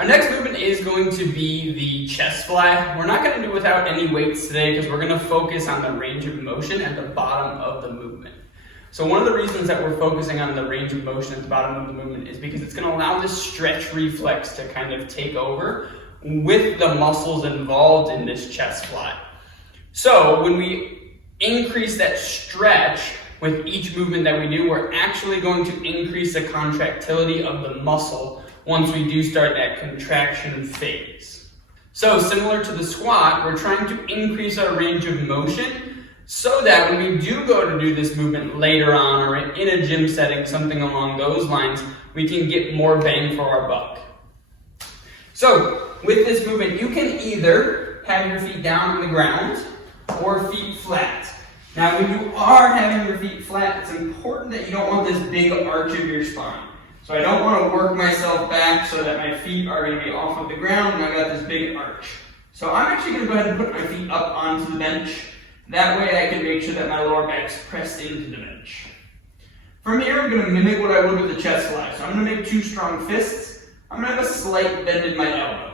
Our next movement is going to be the chest fly. We're not going to do without any weights today because we're going to focus on the range of motion at the bottom of the movement. So one of the reasons that we're focusing on the range of motion at the bottom of the movement is because it's going to allow this stretch reflex to kind of take over with the muscles involved in this chest fly. So when we increase that stretch with each movement that we do, we're actually going to increase the contractility of the muscle once we do start that contraction phase. So similar to the squat, we're trying to increase our range of motion so that when we do go to do this movement later on or in a gym setting, something along those lines, we can get more bang for our buck. So with this movement, you can either have your feet down on the ground or feet flat. Now when you are having your feet flat, it's important that you don't want this big arch of your spine. So I don't want to work myself back so that my feet are going to be off of the ground and I've got this big arch. So I'm actually going to go ahead and put my feet up onto the bench. That way I can make sure that my lower back's pressed into the bench. From here, I'm going to mimic what I would with the chest fly. So I'm going to make two strong fists. I'm going to have a slight bend in my elbow.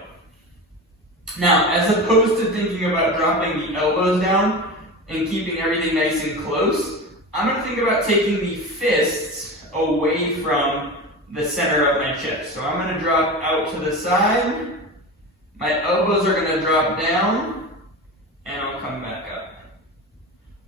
Now, as opposed to thinking about dropping the elbows down and keeping everything nice and close, I'm going to think about taking the fists away from the center of my chest. So I'm going to drop out to the side. My elbows are going to drop down, and I'll come back up.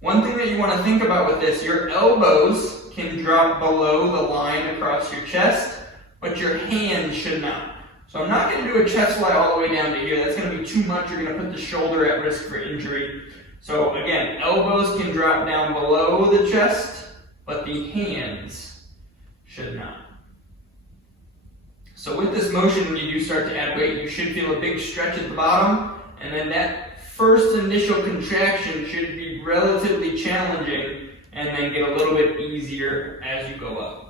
One thing that you want to think about with this, your elbows can drop below the line across your chest, but your hands should not. So I'm not going to do a chest fly all the way down to here. That's going to be too much. You're going to put the shoulder at risk for injury. So again, elbows can drop down below the chest, but the hands should not. So with this motion, when you do start to add weight, you should feel a big stretch at the bottom, and then that first initial contraction should be relatively challenging and then get a little bit easier as you go up.